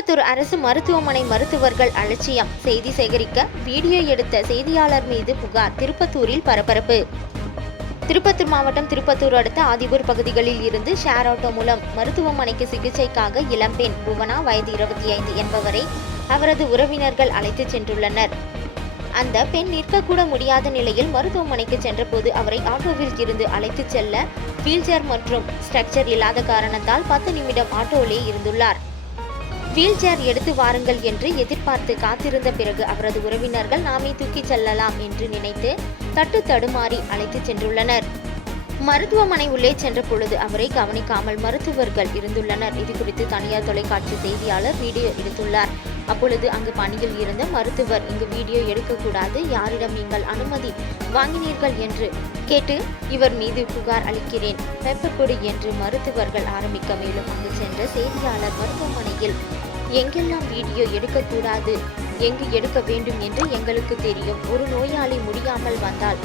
திருப்பத்தூர் அரசு மருத்துவமனை மருத்துவர்கள் அலட்சியம். செய்தி சேகரிக்க வீடியோ எடுத்த செய்தியாளர் மீது புகார் திருப்பத்தூரில் பரபரப்பு. திருப்பத்தூர் மாவட்டம் திருப்பத்தூர் அடுத்த ஆதிபூர் பகுதிகளில் இருந்து ஷேர் ஆட்டோ மூலம் மருத்துவமனைக்கு சிகிச்சைக்காக இளம்பெண் புவனா வயது இருபத்தி ஐந்து என்பவரை அவரது உறவினர்கள் அழைத்துச் சென்றுள்ளனர். அந்த பெண் நிற்கக்கூட முடியாத நிலையில் மருத்துவமனைக்கு சென்றபோது அவரை ஆட்டோவில் இருந்து அழைத்துச் செல்ல வீல்சேர் மற்றும் ஸ்ட்ரக்சர் இல்லாத காரணத்தால் பத்து நிமிடம் ஆட்டோவிலே இருந்துள்ளார். வீல் சேர் எடுத்து வாருங்கள் என்று எதிர்பார்த்து காத்திருந்த பிறகு அவரது உறவினர்கள் நாமே தூக்கிச் செல்லலாம் என்று நினைத்து தட்டு தடுமாறி அழைத்துச் சென்றுள்ளனர். மருத்துவமனை உள்ளே சென்ற பொழுது அவரை கவனிக்காமல் மருத்துவர்கள் இருந்துள்ளனர். இது குறித்து தனியார் தொலைக்காட்சி செய்தியாளர் வீடியோ எடுத்துள்ளார். அப்பொழுது அங்கு பணியில் இருந்த மருத்துவர் இங்கு வீடியோ எடுக்கக்கூடாது. யாரிடம் நீங்கள் அனுமதி வாங்கினீர்கள் என்று கேட்டு இவர் மீது புகார் அளிக்கிறேன். பெப்பர் என்று மருத்துவர்கள் ஆரம்பிக்க மேலும் அங்கு சென்ற செய்தியாளர் மருத்துவமனையில் எங்கெல்லாம் வீடியோ எடுக்கக்கூடாது எங்கு எடுக்க வேண்டும் என்று எங்களுக்கு தெரியும். ஒரு நோயாளி முடியாமல் வந்தால்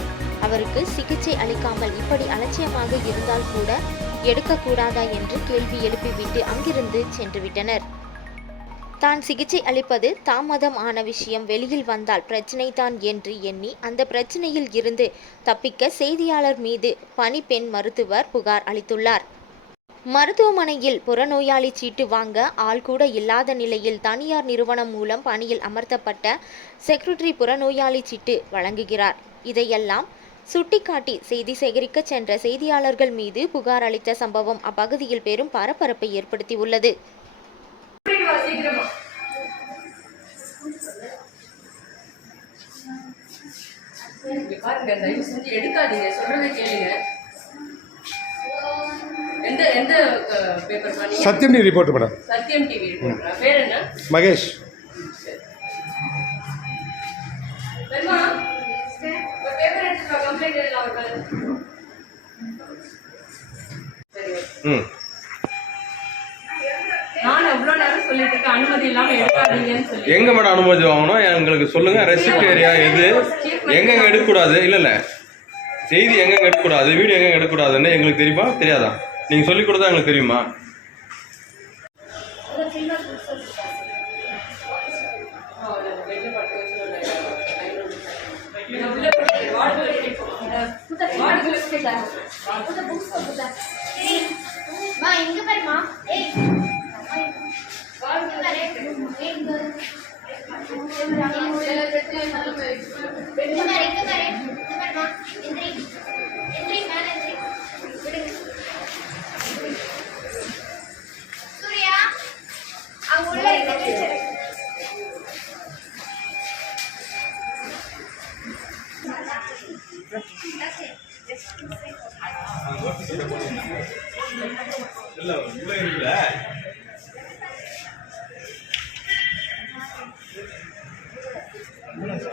அவருக்கு சிகிச்சை அளிக்காமல் இப்படி அலட்சியமாக இருந்தால் கூட எடுக்கக்கூடாதா என்று கேள்வி எழுப்பிவிட்டு அங்கிருந்து சென்றுவிட்டனர். தான் சிகிச்சை அளிப்பது தாமதம் ஆன விஷயம். வெளியில் வந்தால் பிரச்சினை தான் என்று எண்ணி அந்த பிரச்சனையில் இருந்து தப்பிக்க செய்தியாளர் மீது பணிப்பெண் மருத்துவர் புகார் அளித்துள்ளார். மருத்துவமனையில் புறநோயாளி சீட்டு வாங்க ஆள் கூட இல்லாத நிலையில் தனியார் நிறுவனம் மூலம் பணியில் அமர்த்தப்பட்ட செக்ரட்டரி புறநோயாளி சீட்டு வழங்குகிறார். இதையெல்லாம் சுட்டிக்காட்டி செய்தி சேகரிக்க சென்ற செய்தியாளர்கள் மீது புகார் அளித்த சம்பவம் அப்பகுதியில் பெரும் பரபரப்பை ஏற்படுத்தியுள்ளது. வா சீக்கிரமா. பாருங்க தயவு செஞ்சு எடுக்காதீங்க. சொல்றதை கேளுங்க. எந்த எந்த paper Sathyam TV report madam Sathyam TV ரிப்போர்ட்டரா பேர் என்ன? மகேஷ். பெருமா பேப்பர் எடுத்துட்டு கம்ப்ளைண்ட் okay. ம். அனுமதி இல்லாம எடுக்காதீங்கன்னு சொல்லி எங்க மேடம் அனுமதி வாங்கணும் எங்களுக்கு சொல்லுங்க ரெஸ்ட்ரிக்ட் ஏரியா எது எங்கெங்க எடுக்கக்கூடாது இல்ல இல்ல செய்தி எங்கெங்க எடுக்கக்கூடாது வீடியோ எங்கெங்க எடுக்கக்கூடாதுன்னு எங்களுக்கு தெரியுமா தெரியாதா நீங்க சொல்லி கொடுத்தா எங்களுக்கு தெரியுமா போட்டு. வார்டுல போட்டு. மா இங்க பாருமா ஏய் வாங்க உள்ள இல்ல. உள்ள இருக்குல்ல 不能说。